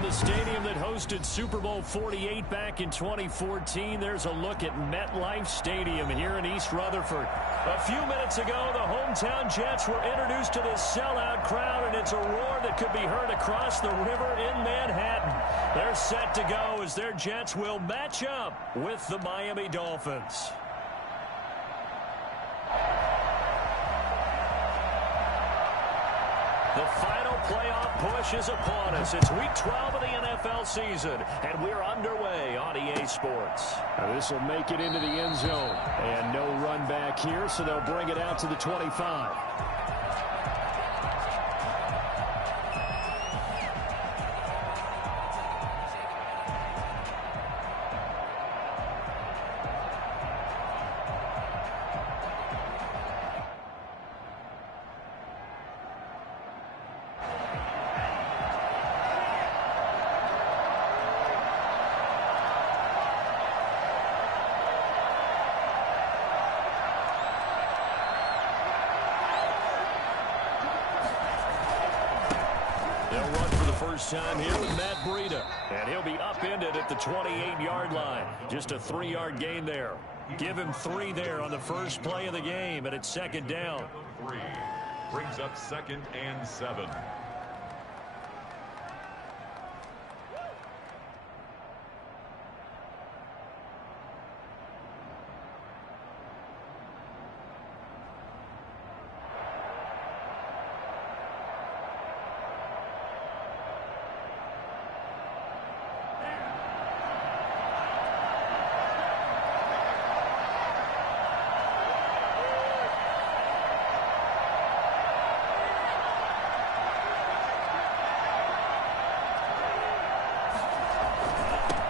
From the stadium that hosted Super Bowl 48 back in 2014, there's a look at MetLife Stadium here in East Rutherford. A few minutes ago, the hometown Jets were introduced to this sellout crowd, and it's a roar that could be heard across the river in Manhattan. They're set to go as their Jets will match up with the Miami Dolphins. The final playoff push is upon us. It's Week 12 of the NFL season, and we're underway on EA Sports. This will make it into the end zone. And no run back here, so they'll bring it out to the 25. Time here with Matt Breida, and he'll be upended at the 28-yard line. Just a 3-yard gain there. Give him 3 there on the first play of the game, and it's second down. 3 brings up 2nd and 7.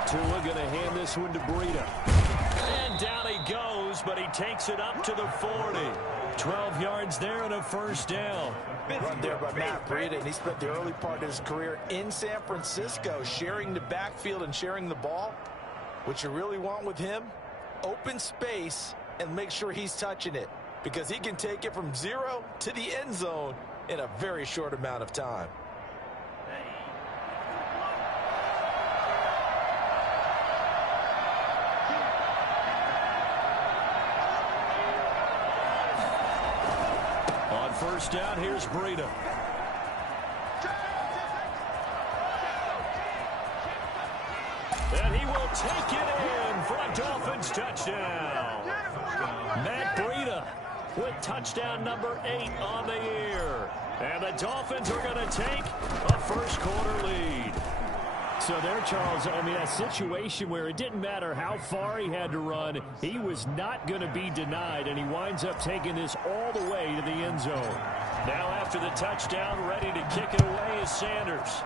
Tua going to hand this one to Breida. And down he goes, but he takes it up to the 40. 12 yards there and a first down. Run there by Matt Breida, and he spent the early part of his career in San Francisco sharing the backfield and sharing the ball. What you really want with him, open space and make sure he's touching it, because he can take it from 0 to the end zone in a very short amount of time. First down, here's Breida. And he will take it in for a Dolphins touchdown. Matt Breida with touchdown number 8 on the year. And the Dolphins are going to take a first-quarter lead. So there, Charles, I mean, a situation where it didn't matter how far he had to run, he was not going to be denied, and he winds up taking this all the way to the end zone. Now after the touchdown, ready to kick it away is Sanders.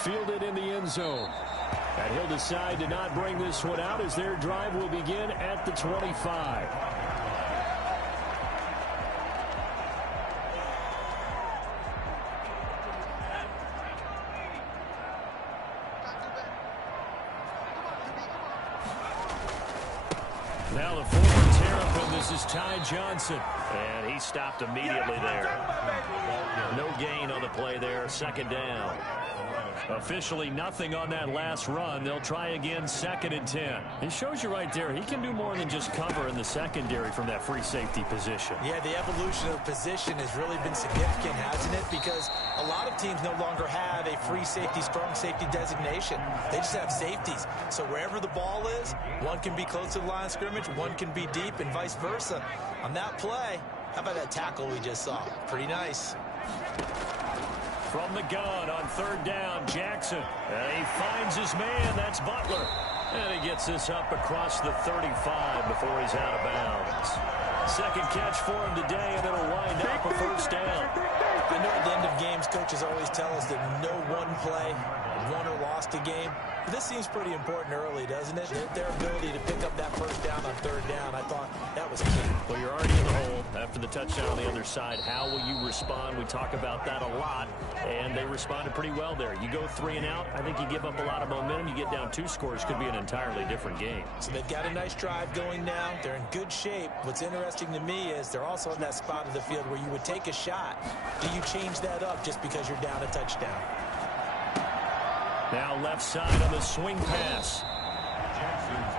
Fielded in the end zone. And he'll decide to not bring this one out as their drive will begin at the 25. Now the forward Terrapin, this is Ty Johnson. And he stopped immediately there. No gain on the play there, second down. Officially nothing on that last run. They'll try again, 2nd and 10. It shows you right there, he can do more than just cover in the secondary from that free safety position. Yeah, the evolution of position has really been significant, hasn't it? Because a lot of teams no longer have a free safety, strong safety designation. They just have safeties. So wherever the ball is, one can be close to the line of scrimmage, one can be deep, and vice versa. On that play, how about that tackle we just saw? Pretty nice. From the gun on 3rd down, Jackson. And he finds his man. That's Butler. And he gets this up across the 35 before he's out of bounds. Second catch for him today, and it'll wind up a first down. I know at the end of games, coaches always tell us that no one play won or lost a game. But this seems pretty important early, doesn't it? Their ability to pick up that first down on 3rd down, I thought that was key. Well, you're already in the hole. after the touchdown on the other side. How will you respond? We talk about that a lot, and they responded pretty well there. You go 3 and out, I think you give up a lot of momentum. You get down 2 scores, could be an entirely different game. So they've got a nice drive going now. They're in good shape. What's interesting to me is they're also in that spot of the field where you would take a shot. Do you change that up just because you're down a touchdown? Now left side on the swing pass.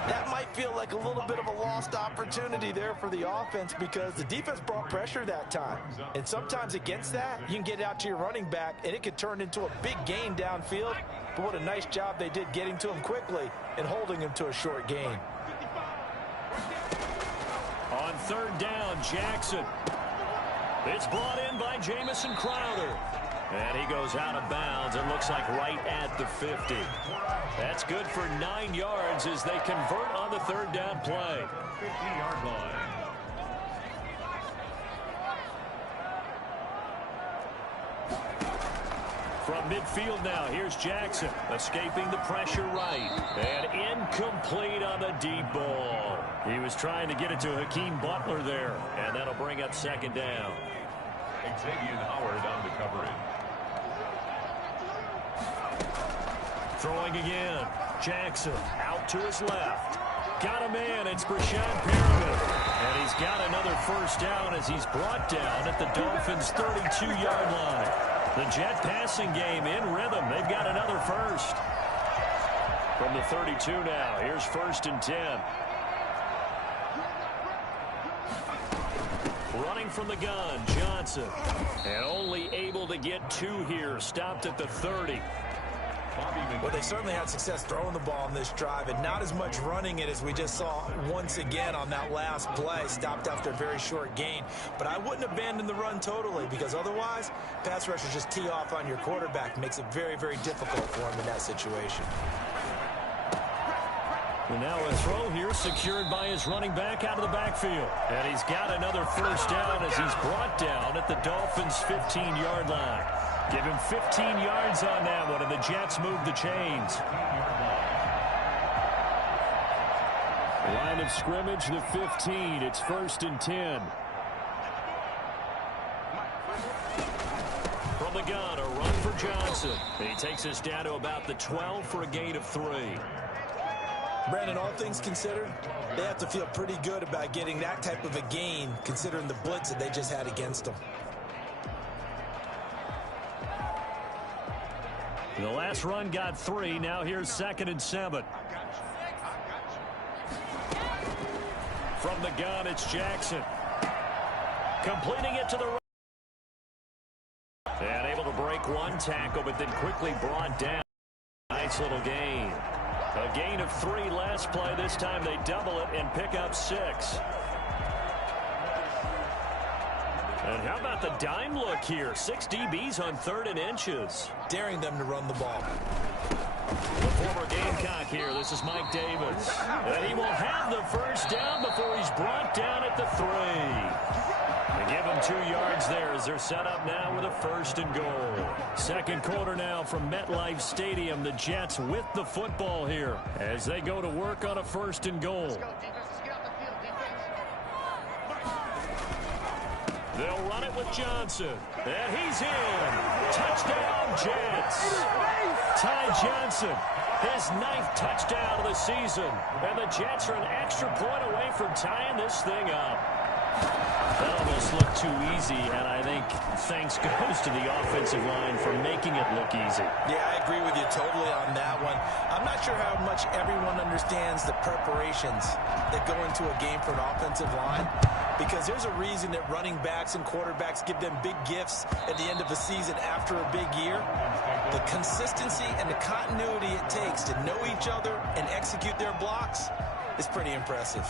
That might feel like a little bit of a lost opportunity there for the offense because the defense brought pressure that time. And sometimes against that, you can get out to your running back, and it could turn into a big gain downfield. But what a nice job they did getting to him quickly and holding him to a short gain. On 3rd down, Jackson. It's brought in by Jamison Crowder. And he goes out of bounds. It looks like right at the 50. That's good for 9 yards as they convert on the 3rd down play. 50-yard line. From midfield now, here's Jackson, escaping the pressure right. And incomplete on the deep ball. He was trying to get it to Hakeem Butler there, and that'll bring up 2nd down. Xavier Howard on the coverage. Throwing again. Jackson out to his left. Got a man. It's Brashad Perriman. And he's got another 1st down as he's brought down at the Dolphins' 32-yard line. The Jet passing game in rhythm. They've got another 1st. From the 32 now. Here's 1st and 10. Running from the gun, Johnson. And only able to get 2 here. Stopped at the 30. Well, they certainly had success throwing the ball on this drive, and not as much running it as we just saw once again on that last play. Stopped after a very short gain. But I wouldn't abandon the run totally, because otherwise, pass rushers just tee off on your quarterback. Makes it very, very difficult for him in that situation. And now a throw here secured by his running back out of the backfield. And he's got another 1st down as he's brought down at the Dolphins' 15-yard line. Give him 15 yards on that one, and the Jets move the chains. Line of scrimmage, the 15. It's 1st and 10. From the gun, a run for Johnson. He takes us down to about the 12 for a gain of 3. Brandon, all things considered, they have to feel pretty good about getting that type of a gain, considering the blitz that they just had against them. The last run got 3. Now here's 2nd and 7. From the gun, it's Jackson. Completing it to the right. And able to break 1 tackle, but then quickly brought down. Nice little gain. A gain of 3 last play. This time they double it and pick up 6. And how about the dime look here? 6 DBs on 3rd and inches. Daring them to run the ball. The former Gamecock here. This is Mike Davis. And he will have the 1st down before he's brought down at the 3. They give him 2 yards there as they're set up now with a 1st and goal. 2nd quarter now from MetLife Stadium. The Jets with the football here as they go to work on a 1st and goal. They'll run it with Johnson. And he's in. Touchdown, Jets. Ty Johnson, his 9th touchdown of the season. And the Jets are an extra point away from tying this thing up. That almost looked too easy, and I think thanks goes to the offensive line for making it look easy. Yeah, I agree with you totally on that one. I'm not sure how much everyone understands the preparations that go into a game for an offensive line, because there's a reason that running backs and quarterbacks give them big gifts at the end of a season after a big year. The consistency and the continuity it takes to know each other and execute their blocks is pretty impressive.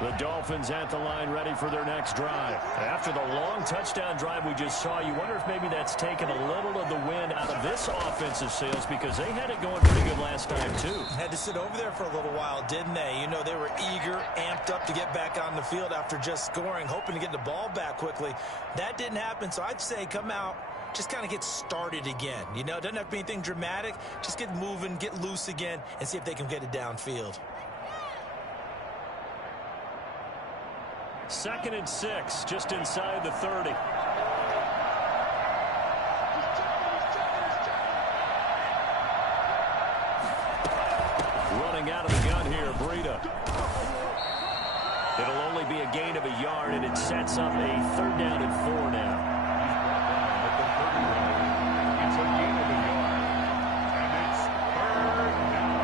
The Dolphins at the line ready for their next drive. After the long touchdown drive we just saw, you wonder if maybe that's taken a little of the wind out of this offensive sails, because they had it going pretty good last time too. Had to sit over there for a little while, didn't they? You know, they were eager, amped up to get back on the field after just scoring, hoping to get the ball back quickly. That didn't happen, so I'd say come out just kind of get started again. You know, it doesn't have to be anything dramatic. Just get moving, get loose again, and see if they can get it downfield. 2nd and 6, just inside the 30. Running out of the gun here, Breida. It'll only be a gain of a yard, and it sets up a 3rd down and 4 now. It's a gain of a yard, and it's 3rd down.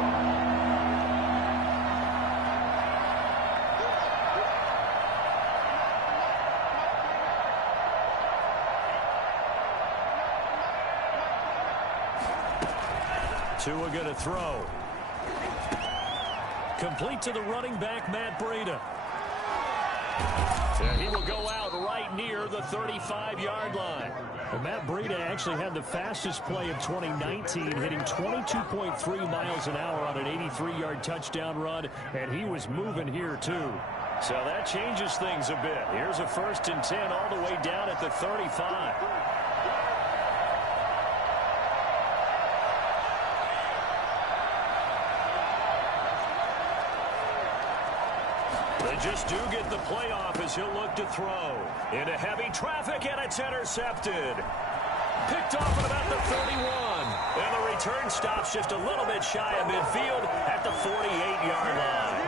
Tua going to throw. Complete to the running back, Matt Breida. And he will go out right near the 35-yard line. Well, Matt Breida actually had the fastest play of 2019, hitting 22.3 miles an hour on an 83-yard touchdown run, and he was moving here too. So that changes things a bit. Here's a 1st and 10 all the way down at the 35. They just do get the playoff as he'll look to throw. Into heavy traffic, and it's intercepted. Picked off at about the 31. And the return stops just a little bit shy of midfield at the 48-yard line.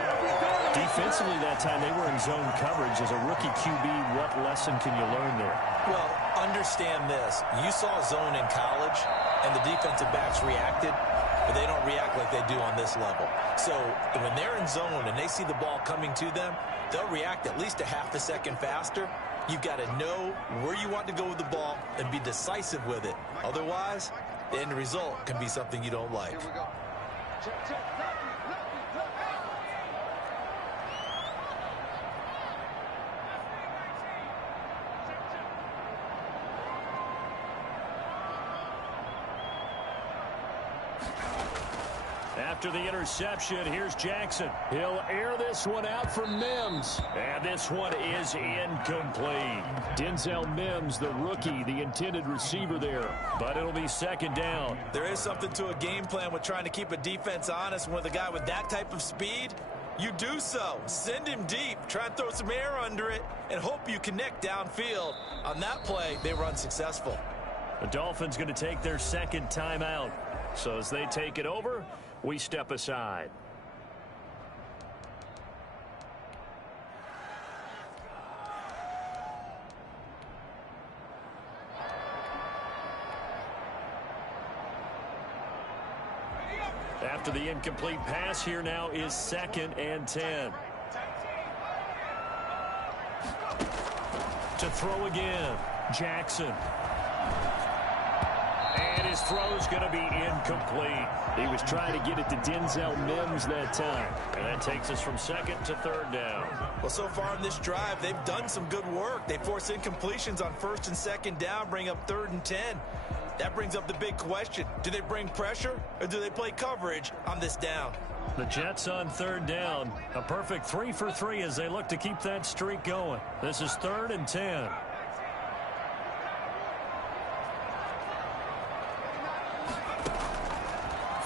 Defensively that time, they were in zone coverage. As a rookie QB, what lesson can you learn there? Well, understand this. You saw zone in college, and the defensive backs reacted, but they don't react like they do on this level. So when they're in zone and they see the ball coming to them, they'll react at least a half a second faster. You've got to know where you want to go with the ball and be decisive with it. Otherwise, the end result can be something you don't like. Here we go. Check. After the interception, here's Jackson. He'll air this one out for Mims. And this one is incomplete. Denzel Mims, the rookie, the intended receiver there. But it'll be 2nd down. There is something to a game plan with trying to keep a defense honest. With a guy with that type of speed, you do so. Send him deep. Try and throw some air under it and hope you connect downfield. On that play, they were unsuccessful. The Dolphins going to take their 2nd timeout. So as they take it over, we step aside. After the incomplete pass, here now is 2nd and 10. To throw again, Jackson. And his throw's going to be incomplete. He was trying to get it to Denzel Mims that time. And that takes us from 2nd to 3rd down. Well, so far in this drive, they've done some good work. They force incompletions on 1st and 2nd down, bring up 3rd and 10. That brings up the big question. Do they bring pressure or do they play coverage on this down? The Jets on 3rd down. A perfect 3 for 3 as they look to keep that streak going. This is 3rd and 10.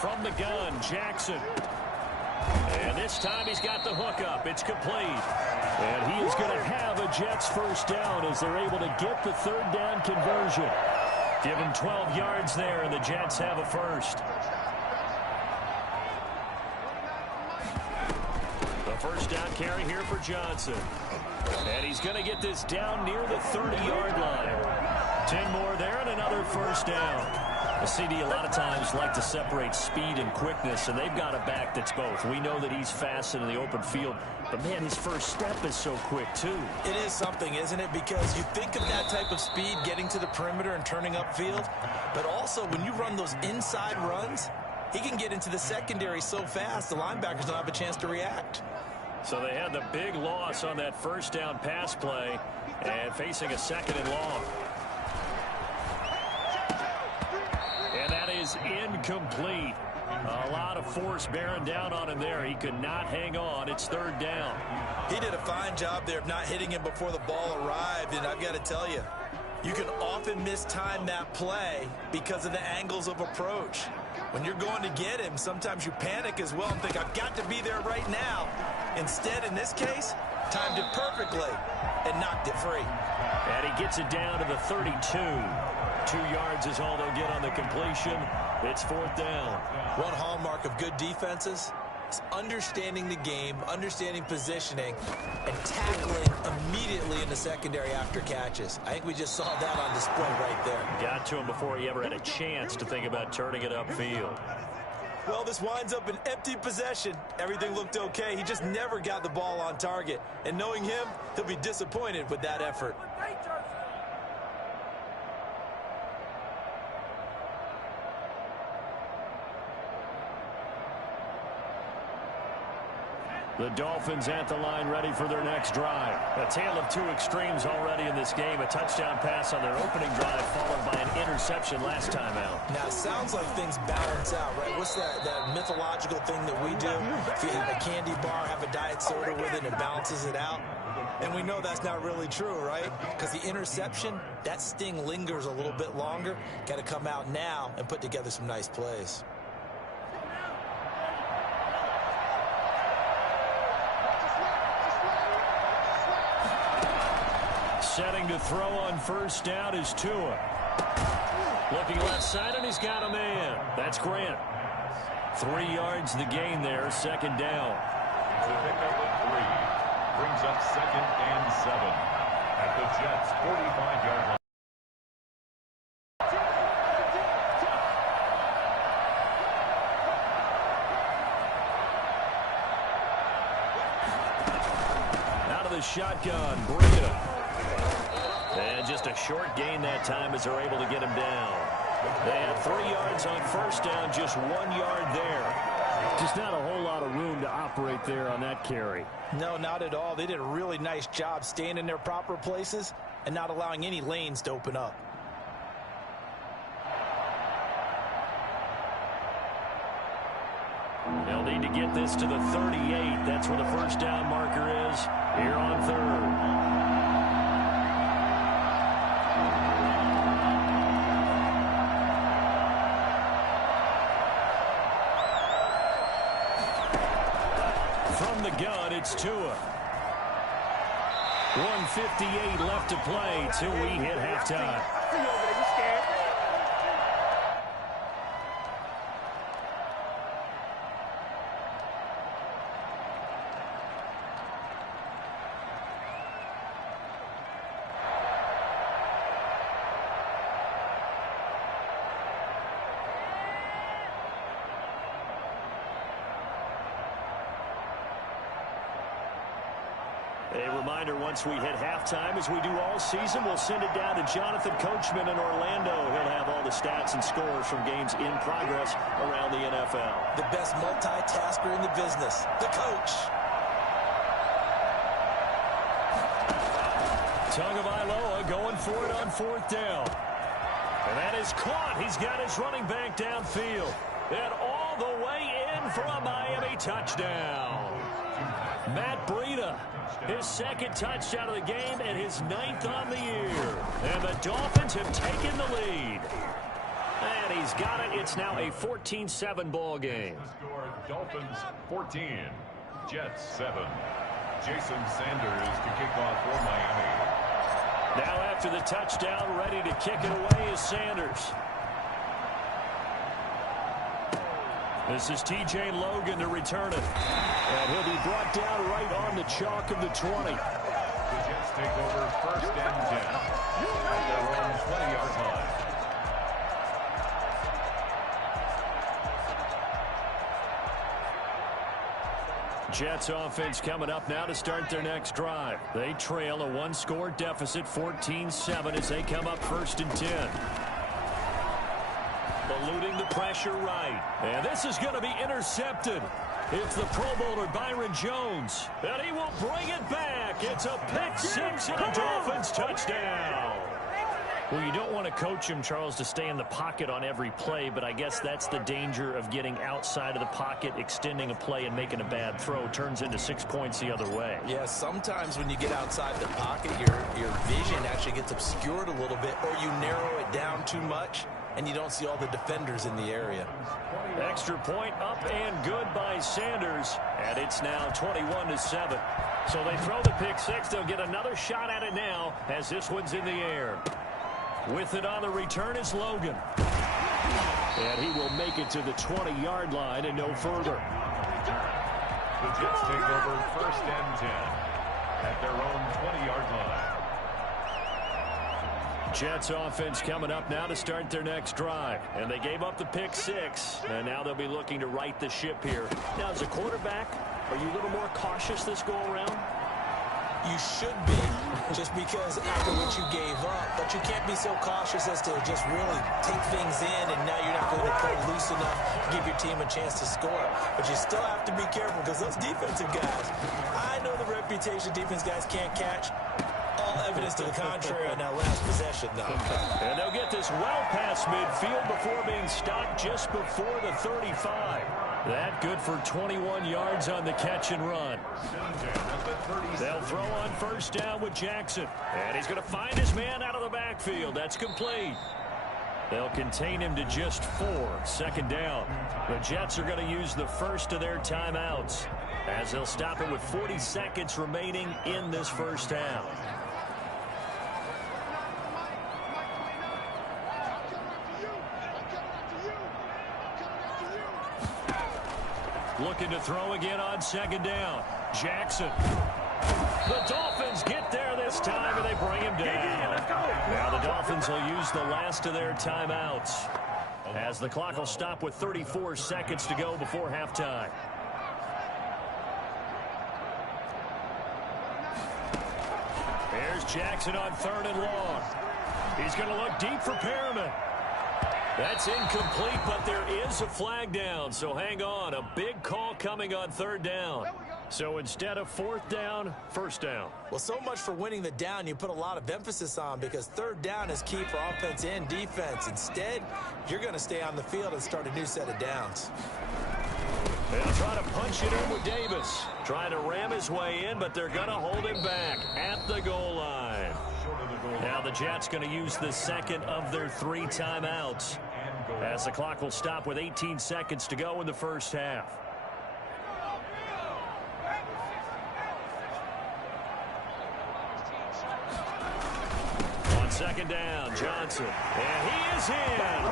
From the gun, Jackson. And this time he's got the hook up. It's complete. And he is going to have a Jets 1st down as they're able to get the 3rd down conversion. Give him 12 yards there, and the Jets have a 1st. The 1st down carry here for Johnson. And he's going to get this down near the 30-yard line. 10 more there and another 1st down. The CD a lot of times like to separate speed and quickness, and they've got a back that's both. We know that he's fast in the open field, but, man, his first step is so quick, too. It is something, isn't it? Because you think of that type of speed getting to the perimeter and turning upfield, but also when you run those inside runs, he can get into the secondary so fast the linebackers don't have a chance to react. So they had the big loss on that 1st down pass play and facing a 2nd and long. And that is incomplete. A lot of force bearing down on him there. He could not hang on. It's 3rd down. He did a fine job there of not hitting him before the ball arrived, and I've got to tell you, You can often mistime that play because of the angles of approach. When you're going to get him, sometimes you panic as well and think, I've got to be there right now. Instead, in this case, timed it perfectly and knocked it free. And he gets it down to the 32. 2 yards is all they'll get on the completion. It's 4th down. One hallmark of good defenses is understanding the game, understanding positioning, and tackling immediately in the secondary after catches. I think we just saw that on display right there. Got to him before he ever had a chance to think about turning it upfield. Well, this winds up an empty possession. Everything looked okay. He just never got the ball on target. And knowing him, he'll be disappointed with that effort. The Dolphins at the line, ready for their next drive. A tale of two extremes already in this game. A touchdown pass on their opening drive, followed by an interception last time out. Now, it sounds like things balance out, right? What's that mythological thing that we do? If you have a candy bar, have a diet soda with it, it balances it out. And we know that's not really true, right? Because the interception, that sting lingers a little bit longer. Got to come out now and put together some nice plays. Setting to throw on first down is Tua. Looking left side, and he's got a man. That's Grant. 3 yards the gain there, 2nd down. It's a pickup of 3. Brings up 2nd and 7. At the Jets' 45-yard line. Out of the shotgun, Breida. And just a short gain that time as they're able to get him down. They have 3 yards on first down, just 1 yard there. Just not a whole lot of room to operate there on that carry. No, not at all. They did a really nice job staying in their proper places and not allowing any lanes to open up. They'll need to get this to the 38. That's where the first down marker is here on 3rd. From the gun, it's Tua. 1:58 left to play till we hit halftime. A reminder, once we hit halftime, as we do all season, we'll send it down to Jonathan Coachman in Orlando. He'll have all the stats and scores from games in progress around the NFL. The best multitasker in the business, the coach. Tagovailoa going for it on 4th down. And that is caught. He's got his running back downfield. And all the way in for a Miami touchdown. Matt Breida, his 2nd touchdown of the game and his 9th on the year. And the Dolphins have taken the lead. And he's got it. It's now a 14-7 ball game. Score Dolphins 14, Jets 7. Jason Sanders to kick off for Miami. Now after the touchdown, ready to kick it away is Sanders. This is T.J. Logan to return it. And he'll be brought down right on the chalk of the 20. The Jets take over 1st and 10. At their own 20-yard line. Jets offense coming up now to start their next drive. They trail a 1-score deficit, 14-7, as they come up 1st and 10. Eluding the pressure right. And this is going to be intercepted. It's the Pro Bowler Byron Jones. And he will bring it back. It's a pick 6 and a Dolphins touchdown. Well, you don't want to coach him, Charles, to stay in the pocket on every play, but I guess that's the danger of getting outside of the pocket, extending a play, and making a bad throw. Turns into 6 points the other way. Yeah, sometimes when you get outside the pocket, your vision actually gets obscured a little bit, or you narrow it down too much, and you don't see all the defenders in the area. Extra point up and good by Sanders, and it's now 21-7. So they throw the pick six. They'll get another shot at it now as this one's in the air. With it on the return is Logan. And he will make it to the 20-yard line and no further. The Jets take over 1st and 10 at their own 20-yard line. Jets offense coming up now to start their next drive. And they gave up the pick six, and now they'll be looking to right the ship here. Now, as a quarterback, are you a little more cautious this go-around? You should be, just because after what you gave up, but you can't be so cautious as to just really take things in, and now you're not going to play loose enough to give your team a chance to score. But you still have to be careful because those defensive guys, I know the reputation defense guys can't catch. All evidence to the contrary on that last possession, though. And they'll get this well past midfield before being stopped just before the 35. That good for 21 yards on the catch and run. They'll throw on 1st down with Jackson. And he's going to find his man out of the backfield. That's complete. They'll contain him to just 4. 2nd down. The Jets are going to use the first of their timeouts as they'll stop it with 40 seconds remaining in this first half. Looking to throw again on 2nd down. Jackson. The Dolphins get there this time, and they bring him down. Now the Dolphins will use the last of their timeouts as the clock will stop with 34 seconds to go before halftime. Here's Jackson on 3rd and long. He's going to look deep for Perriman. That's incomplete, but there is a flag down, so hang on. A big call coming on 3rd down. So instead of 4th down, 1st down. Well, so much for winning the down you put a lot of emphasis on, because 3rd down is key for offense and defense. Instead, you're going to stay on the field and start a new set of downs. They'll try to punch it in with Davis. Trying to ram his way in, but they're going to hold him back at the goal line. Now the Jets going to use the 2nd of their 3 timeouts as the clock will stop with 18 seconds to go in the first half. On 2nd down, Johnson. And he is in.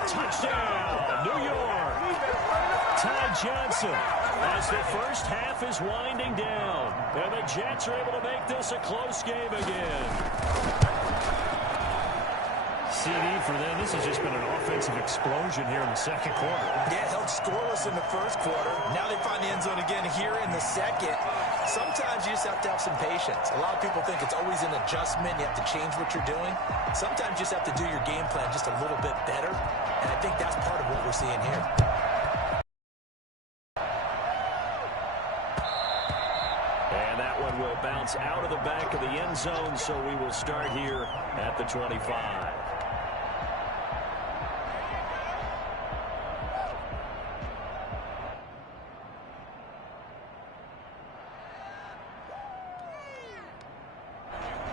Touchdown, New York. Ty Johnson as the first half is winding down. And the Jets are able to make this a close game again. CD for them. This has just been an offensive explosion here in the 2nd quarter. Yeah, held scoreless in the 1st quarter. Now they find the end zone again here in the 2nd. Sometimes you just have to have some patience. A lot of people think it's always an adjustment. You have to change what you're doing. Sometimes you just have to do your game plan just a little bit better. And I think that's part of what we're seeing here. And that one will bounce out of the back of the end zone, so we will start here at the 25.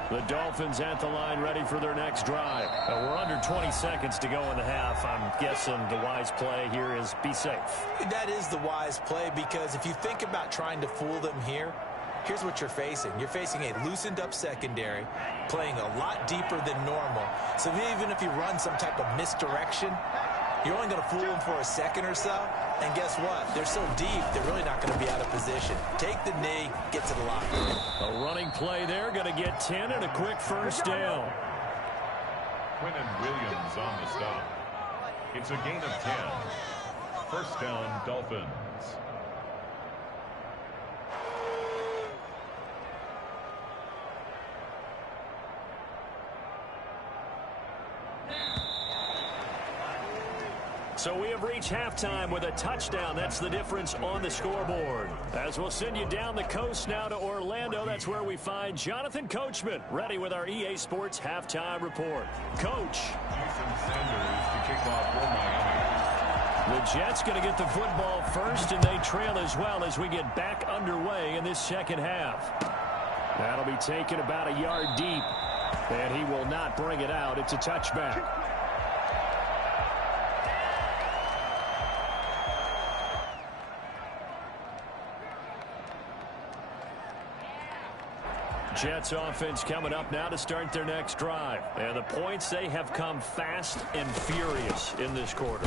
The Dolphins at the line ready for their next drive. We're under 20 seconds to go in the half. I'm guessing the wise play here is be safe. That is the wise play, because if you think about trying to fool them here, here's what you're facing. You're facing a loosened up secondary, playing a lot deeper than normal. So even if you run some type of misdirection, you're only going to fool them for a second or so. And guess what? They're so deep, they're really not going to be out of position. Take the knee, get to the locker room. A running play there, going to get 10 and a quick first down. Quinnen Williams on the stop. It's a gain of 10. 1st down, Dolphins. So we have reached halftime with a touchdown. That's the difference on the scoreboard. As we'll send you down the coast now to Orlando, that's where we find Jonathan Coachman, ready with our EA Sports halftime report. Coach. Jason Sanders to kick off for Miami. The Jets going to get the football first, and they trail as well as we get back underway in this second half. That'll be taken about a yard deep, and he will not bring it out. It's a touchback. Jets offense coming up now to start their next drive. And the points, they have come fast and furious in this quarter.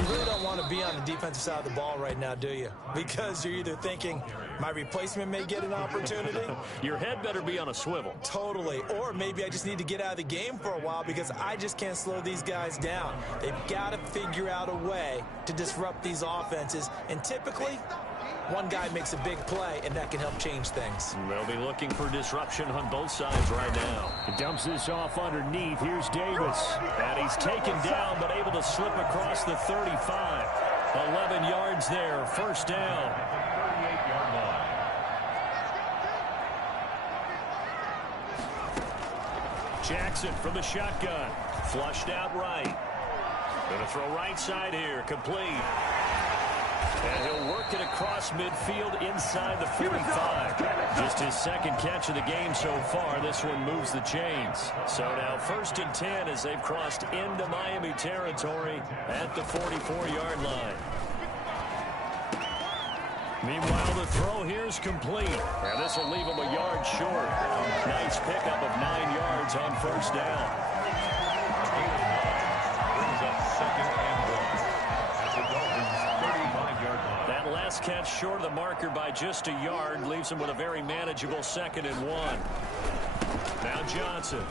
You really don't want to be on the defensive side of the ball right now, do you? Because you're either thinking, my replacement may get an opportunity. Your head better be on a swivel. Totally. Or maybe I just need to get out of the game for a while because I just can't slow these guys down. They've got to figure out a way to disrupt these offenses. And typically, one guy makes a big play, and that can help change things. They'll be looking for disruption on both sides right now. He dumps this off underneath. Here's Davis. And he's taken down, but able to slip across the 35. 11 yards there, first down. 38-yard line. Jackson from the shotgun. Flushed out right. Going to throw right side here, complete. And he'll work it across midfield inside the 45. Just his second catch of the game so far. This one moves the chains. So now 1st and 10 as they've crossed into Miami territory at the 44-yard line. Meanwhile, the throw here is complete. And this will leave him a yard short. Nice pickup of 9 yards on first down. Brings up 2nd and 1 at the Dolphins' 35-yard line. That last catch short of the marker by just a yard leaves him with a very manageable 2nd and 1. Now Johnson.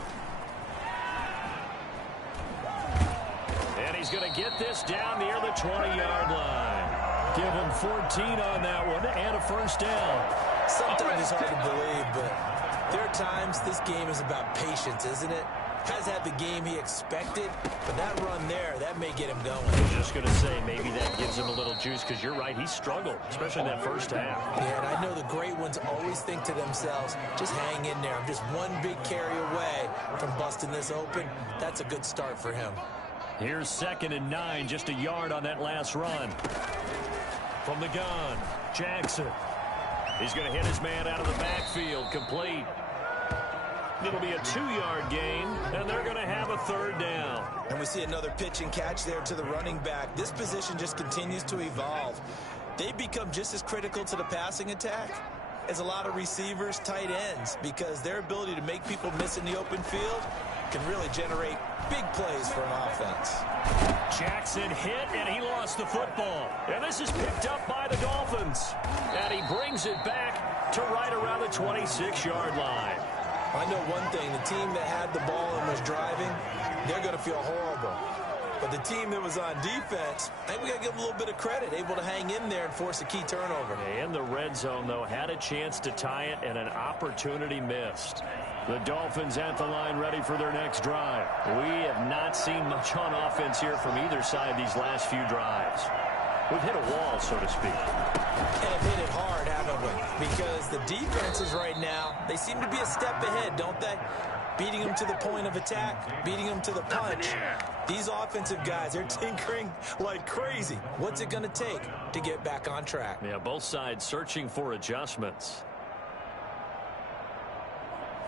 And he's going to get this down near the 20-yard line. Give him 14 on that one and a first down. Sometimes it's hard to believe, but there are times this game is about patience, isn't it? Has had the game he expected, but that run there, that may get him going. I was just going to say, maybe that gives him a little juice, because you're right, he struggled, especially in that first half. Yeah, and I know the great ones always think to themselves, just hang in there. I'm just one big carry away from busting this open. That's a good start for him. Here's 2nd and 9, just a yard on that last run. From the gun, Jackson. He's going to hit his man out of the backfield, complete. It'll be a 2-yard gain, and they're going to have a 3rd down. And we see another pitch and catch there to the running back. This position just continues to evolve. They become just as critical to the passing attack as a lot of receivers, tight ends, because their ability to make people miss in the open field can really generate big plays for an offense. Jackson hit, and he lost the football. And this is picked up by the Dolphins. And he brings it back to right around the 26-yard line. I know one thing, the team that had the ball and was driving, they're going to feel horrible. But the team that was on defense, I think we got to give them a little bit of credit, able to hang in there and force a key turnover. In the red zone, though, had a chance to tie it, and an opportunity missed. The Dolphins at the line ready for their next drive. We have not seen much on offense here from either side these last few drives. We've hit a wall, so to speak. And have hit it hard, haven't we? Because the defenses right now, they seem to be a step ahead, don't they? Beating them to the point of attack, beating them to the punch. These offensive guys, they're tinkering like crazy. What's it going to take to get back on track? Yeah, both sides searching for adjustments.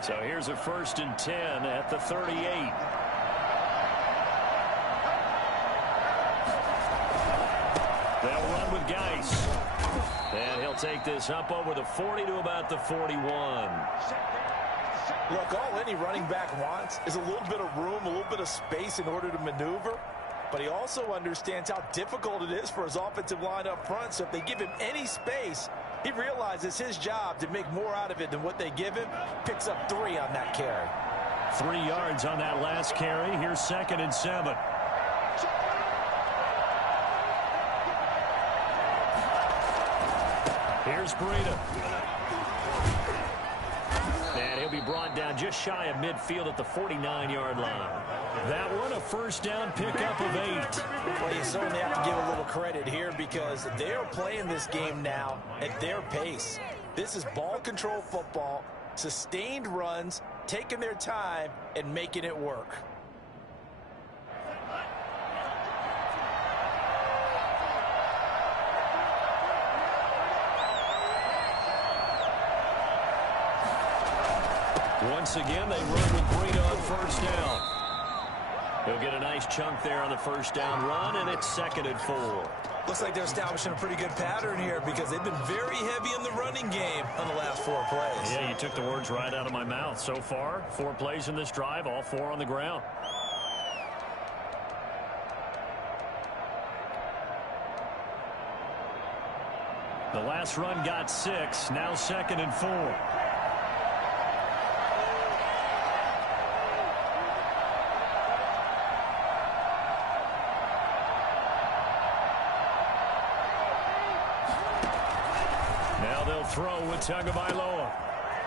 So here's a 1st and 10 at the 38. They'll run with Geis. And he'll take this up over the 40 to about the 41. Look, all any running back wants is a little bit of room, a little bit of space in order to maneuver. But he also understands how difficult it is for his offensive line up front. So if they give him any space, he realizes his job to make more out of it than what they give him. Picks up 3 on that carry. 3 yards on that last carry. Here's 2nd and 7. Here's Breida. And he'll be be brought down just shy of midfield at the 49-yard line. That one, a first down pickup of 8. Well, you certainly have to give a little credit here because they are playing this game now at their pace. This is ball control football, sustained runs, taking their time, and making it work. Once again, they run with Breida on first down. He'll get a nice chunk there on the first down run, and it's 2nd and 4. Looks like they're establishing a pretty good pattern here because they've been very heavy in the running game on the last 4 plays. Yeah, you took the words right out of my mouth. So far, 4 plays in this drive, all 4 on the ground. The last run got 6, now 2nd and 4. Throw with Tagovailoa.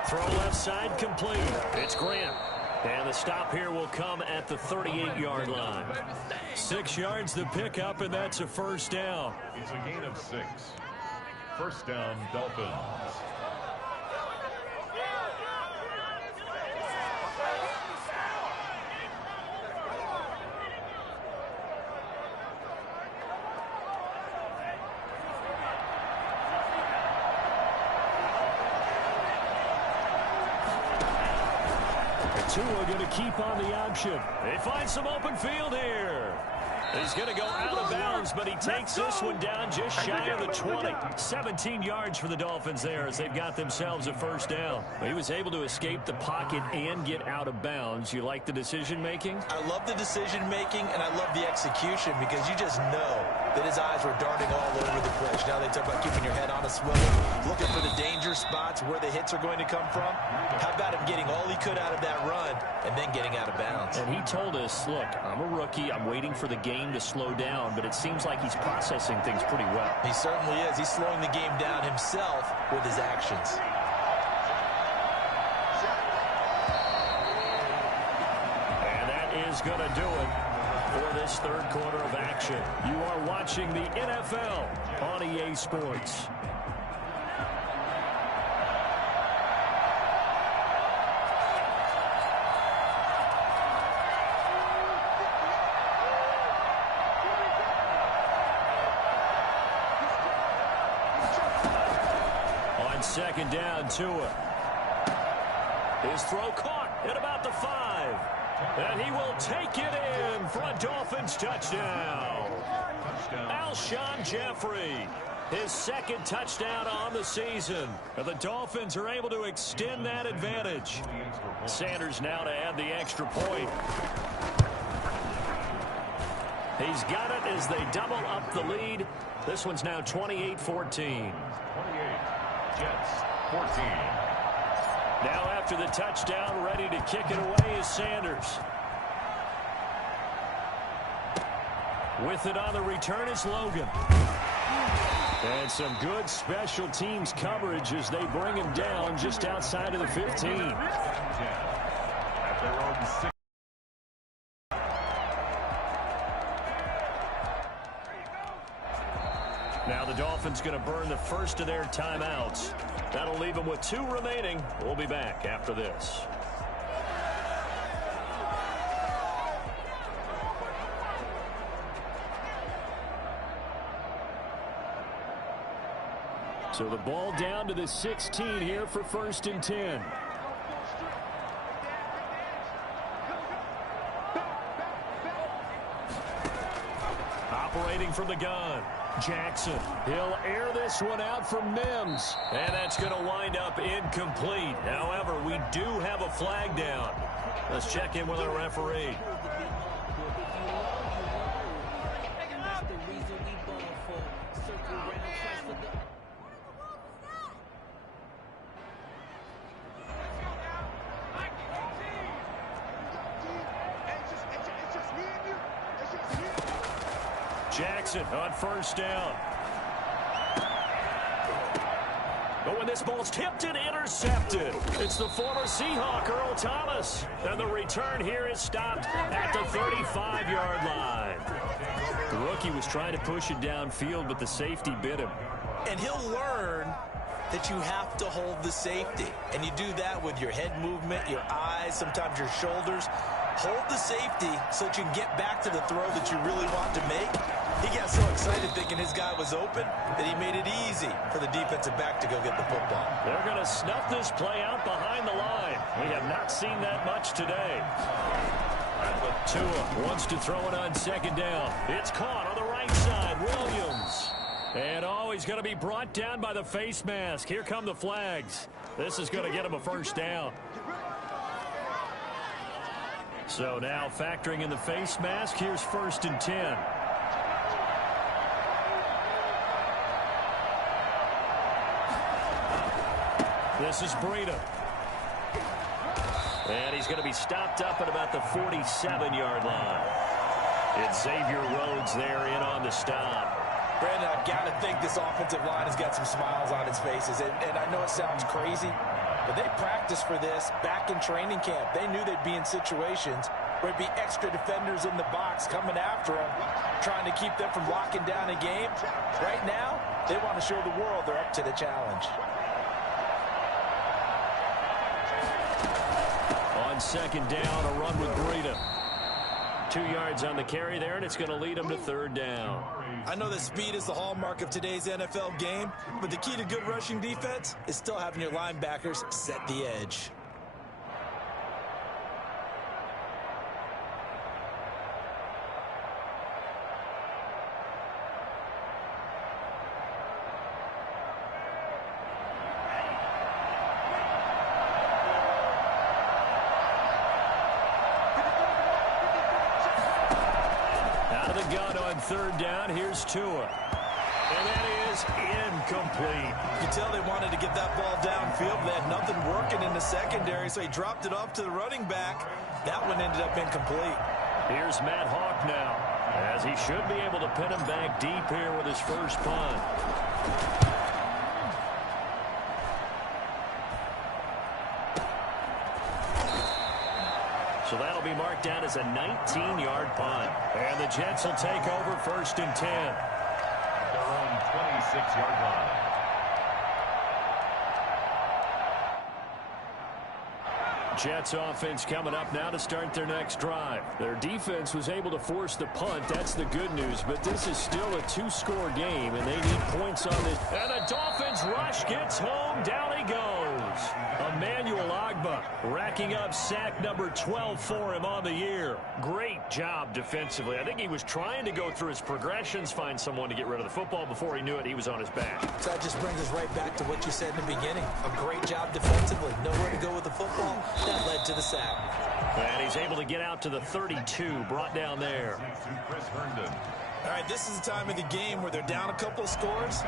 Throw left side complete. It's Grant. And the stop here will come at the 38-yard line. 6 yards the pickup, and that's a first down. It's a gain of 6. First down, Dolphins. Tua going to keep on the option. They find some open field here. He's going to go out of bounds, but he takes this one down just shy of the 20. 17 yards for the Dolphins there as they've got themselves a first down. He was able to escape the pocket and get out of bounds. You like the decision-making? I love the decision-making, and I love the execution because you just know that his eyes were darting all over the place. Now they talk about keeping your head on a swivel, looking for the danger spots where the hits are going to come from. How about him getting all he could out of that run and then getting out of bounds? And he told us, look, I'm a rookie. I'm waiting for the game to slow down, but it seems like he's processing things pretty well. He certainly is. He's slowing the game down himself with his actions. And that is going to do it for this third quarter of action. You are watching the NFL on EA Sports. Second down, Tua. His throw caught at about the 5. And he will take it in for a Dolphins touchdown. Alshon Jeffrey, his 2nd touchdown on the season. And the Dolphins are able to extend that advantage. Sanders now to add the extra point. He's got it as they double up the lead. This one's now 28-14. 28. Jets, 14. Now after the touchdown, ready to kick it away is Sanders. With it on the return is Logan. And some good special teams coverage as they bring him down just outside of the 15. At their own 6. Now the Dolphins going to burn the first of their timeouts. That'll leave them with 2 remaining. We'll be back after this. So the ball down to the 16 here for 1st and 10. Operating from the gun. Jackson. He'll air this one out from Mims. And that's going to wind up incomplete. However, we do have a flag down. Let's check in with our referee. Jackson on first down. But when this ball's tipped and intercepted, it's the former Seahawk, Earl Thomas. And the return here is stopped at the 35-yard line. The rookie was trying to push it downfield, but the safety bit him. And he'll learn that you have to hold the safety. And you do that with your head movement, your eyes, sometimes your shoulders. Hold the safety so that you can get back to the throw that you really want to make. He got so excited thinking his guy was open that he made it easy for the defensive back to go get the football. They're going to snuff this play out behind the line. We have not seen that much today. Tua wants to throw it on second down. It's caught on the right side. Williams. And he's going to be brought down by the face mask. Here come the flags. This is going to get him a first down. So now factoring in the face mask, here's 1st and 10. This is Breida. And he's going to be stopped up at about the 47-yard line. It's Xavier Rhodes there in on the stop. Brandon, I've got to think this offensive line has got some smiles on its faces. And I know it sounds crazy, but they practiced for this back in training camp. They knew they'd be in situations where it'd be extra defenders in the box coming after them, trying to keep them from locking down a game. Right now, they want to show the world they're up to the challenge. On second down, a run with Breida. 2 yards on the carry there, and it's going to lead him to 3rd down. I know that speed is the hallmark of today's NFL game, but the key to good rushing defense is still having your linebackers set the edge. Gun on 3rd down. Here's Tua. And that is incomplete. You can tell they wanted to get that ball downfield, but they had nothing working in the secondary, so he dropped it off to the running back. That one ended up incomplete. Here's Matt Hawk now, as he should be able to pin him back deep here with his first punt. So that'll be marked down as a 19-yard punt. And the Jets will take over 1st and 10. Their own 26-yard line. Jets offense coming up now to start their next drive. Their defense was able to force the punt. That's the good news. But this is still a 2-score game, and they need points on this. And the Dolphins rush gets home. Down he goes. Emmanuel Ogbah racking up sack number 12 for him on the year. Great job defensively. I think he was trying to go through his progressions, find someone to get rid of the football. Before he knew it, he was on his back. So that just brings us right back to what you said in the beginning. A great job defensively. Nowhere to go with the football. That led to the sack. And he's able to get out to the 32, brought down there. All right, this is the time of the game where they're down a couple of scores,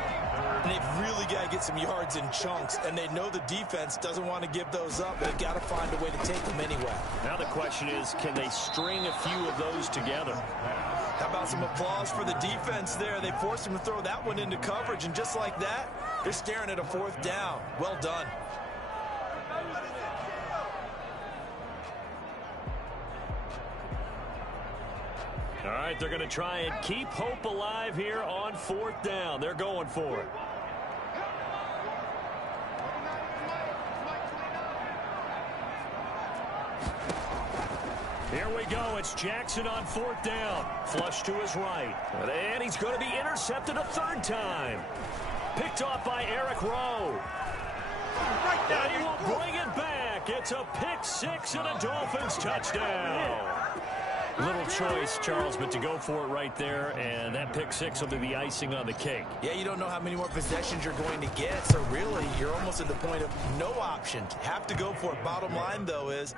and they've really got to get some yards in chunks, and they know the defense doesn't want to give those up. They've got to find a way to take them anyway. Now the question is, can they string a few of those together? How about some applause for the defense there? They forced him to throw that one into coverage, and just like that, they're staring at a 4th down. Well done. All right, they're going to try and keep hope alive here on 4th down. They're going for it. Here we go. It's Jackson on 4th down. Flush to his right. And he's going to be intercepted a 3rd time. Picked off by Eric Rowe. And he will bring it back. It's a pick 6 and a Dolphins touchdown. Little choice, Charles, but to go for it right there, and that pick 6 will be the icing on the cake. Yeah, you don't know how many more possessions you're going to get, so really you're almost at the point of no option. Have to go for it. Bottom line, though, is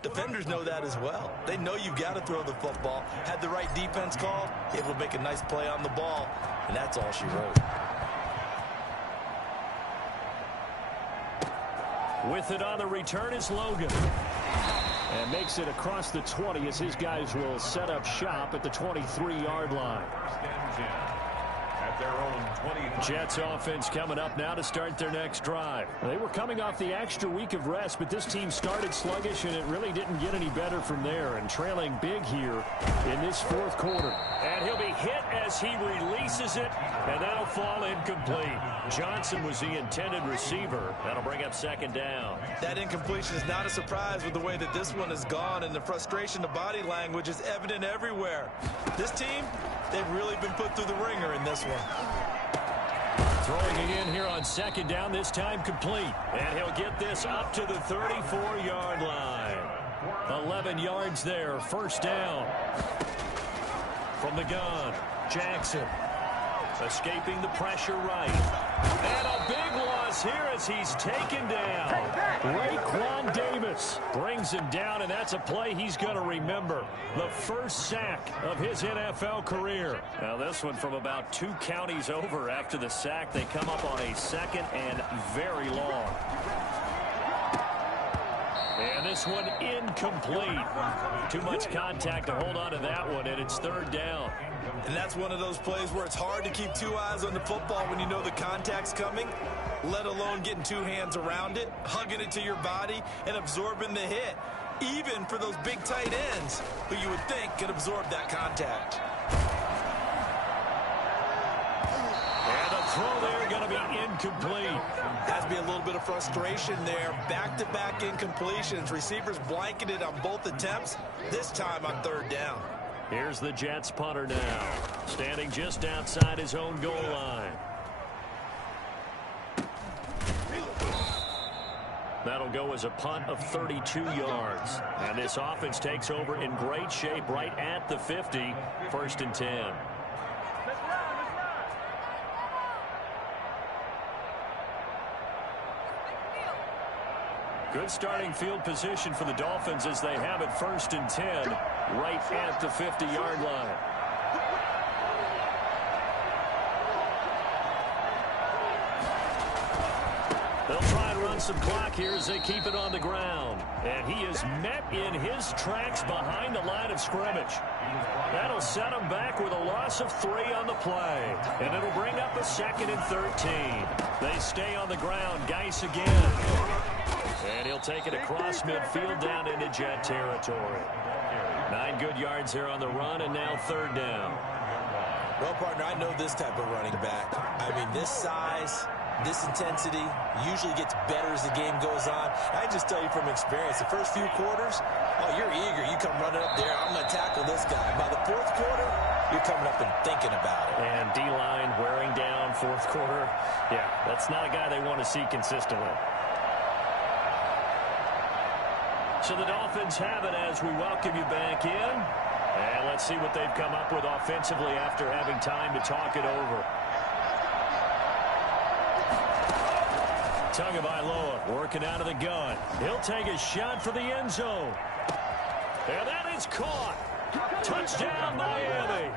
defenders know that as well. They know you've got to throw the football. Had the right defense called, able to make a nice play on the ball, and that's all she wrote. With it on the return is Logan. And makes it across the 20 as his guys will set up shop at the 23-yard line. At at their own 20. Jets offense coming up now to start their next drive. They were coming off the extra week of rest, but this team started sluggish, and it really didn't get any better from there, and trailing big here in this fourth quarter. And he'll be hit as he releases it, and that'll fall incomplete. Johnson was the intended receiver. That'll bring up second down. That incompletion is not a surprise with the way that this one has gone, and the frustration, the body language is evident everywhere. This team, they've really been put through the ringer in this one. Throwing it in here on second down, this time complete. And he'll get this up to the 34-yard line. 11 yards there, first down. From the gun, Jackson escaping the pressure right. And a big loss here as he's taken down. Raekwon Davis brings him down, and that's a play he's going to remember. The first sack of his NFL career. Now this one from about 2 counties over after the sack. They come up on a second and very long. And this one incomplete. Too much contact to hold on to that one, and it's third down. And that's one of those plays where it's hard to keep 2 eyes on the football when you know the contact's coming, let alone getting 2 hands around it, hugging it to your body, and absorbing the hit, even for those big tight ends who you would think could absorb that contact. And the throw there going to be incomplete. Has to be a little bit of frustration there. Back-to-back incompletions. Receivers blanketed on both attempts, this time on third down. Here's the Jets punter now, standing just outside his own goal line. That'll go as a punt of 32 yards. And this offense takes over in great shape right at the 50, first and 10. Good starting field position for the Dolphins as they have it first and 10 right at the 50-yard line. They'll try and run some clock here as they keep it on the ground. And he is met in his tracks behind the line of scrimmage. That'll set him back with a loss of 3 on the play. And it'll bring up a second and 13. They stay on the ground. Geis again. And he'll take it across midfield down into Jet territory. 9 good yards here on the run, and now third down. Well, partner, I know this type of running back. I mean, this size, this intensity usually gets better as the game goes on. I just tell you from experience, the first few quarters, oh, you're eager. You come running up there, I'm going to tackle this guy. By the fourth quarter, you're coming up and thinking about it. And D-line wearing down fourth quarter. Yeah, that's not a guy they want to see consistently. So the Dolphins have it as we welcome you back in. And let's see what they've come up with offensively after having time to talk it over. Tagovailoa working out of the gun. He'll take a shot for the end zone. And that is caught. Touchdown, Miami.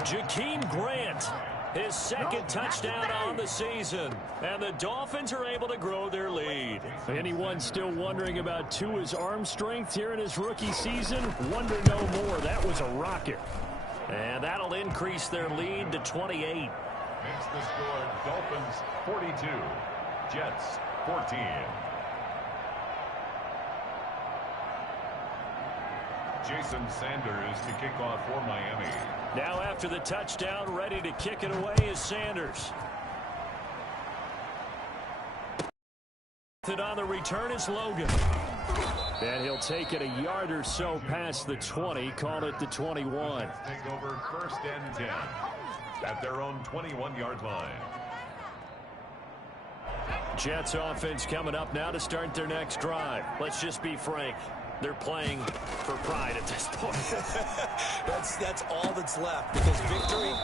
Jakeem Grant, his second touchdown on the season. And the Dolphins are able to grow their lead. Anyone still wondering about Tua's arm strength here in his rookie season? Wonder no more. That was a rocket. And that'll increase their lead to 28. Makes the score Dolphins 42, Jets 14. Jason Sanders to kick off for Miami. Now after the touchdown, ready to kick it away is Sanders. On the return is Logan. And he'll take it a yard or so past the 20, call it the 21. Take over first and 10 at their own 21-yard line. Jets offense coming up now to start their next drive. Let's just be frank. They're playing for pride at this point. That's all that's left, because victory,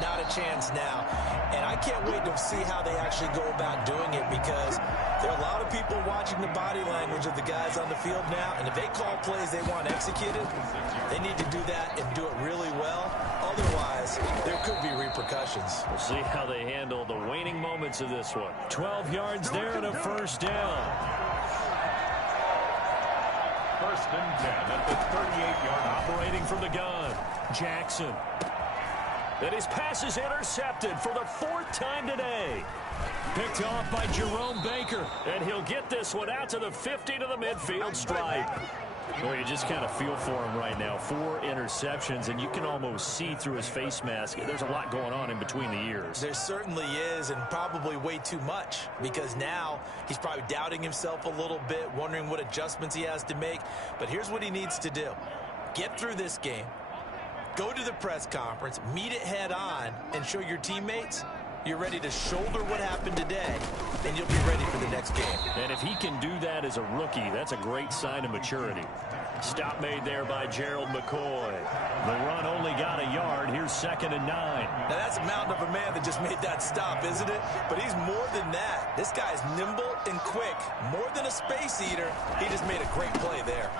not a chance now. And I can't wait to see how they actually go about doing it, because there are a lot of people watching the body language of the guys on the field now, and if they call plays they want executed, they need to do that and do it really well. Otherwise, there could be repercussions. We'll see how they handle the waning moments of this one. 12 yards there and a first down. First and 10 at the 38-yard line. Operating from the gun, Jackson. And his pass is intercepted for the 4th time today. Picked off by Jerome Baker. And he'll get this one out to the 50 to the midfield stripe. Well, you just kind of feel for him right now. 4 interceptions, and you can almost see through his face mask. There's a lot going on in between the ears. There certainly is, and probably way too much, because now he's probably doubting himself a little bit, wondering what adjustments he has to make. But here's what he needs to do. Get through this game. Go to the press conference, meet it head on, and show your teammates you're ready to shoulder what happened today, and you'll be ready for the next game. And if he can do that as a rookie, that's a great sign of maturity. Stop made there by Gerald McCoy. The run only got a yard. Here's 2nd and 9. Now, that's a mountain of a man that just made that stop, isn't it? But he's more than that. This guy's nimble and quick. More than a space eater, he just made a great play there.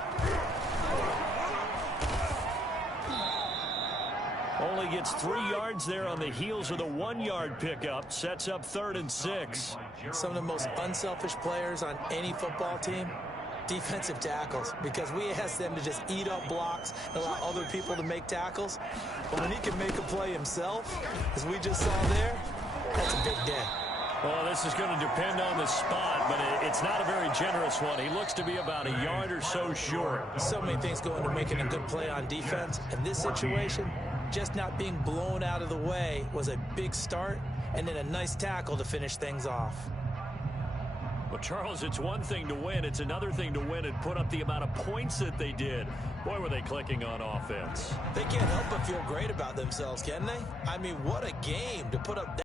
Only gets 3 yards there on the heels of the 1-yard pickup. Sets up 3rd and 6. Some of the most unselfish players on any football team, defensive tackles, because we ask them to just eat up blocks and allow other people to make tackles. But when he can make a play himself, as we just saw there, that's a big day. Well, this is going to depend on the spot, but it's not a very generous one. He looks to be about a yard or so short. So many things go into making a good play on defense. In this situation, just not being blown out of the way was a big start, and then a nice tackle to finish things off. Well, Charles, it's one thing to win. It's another thing to win and put up the amount of points that they did. Boy, were they clicking on offense. They can't help but feel great about themselves, can they? I mean, what a game to put up that.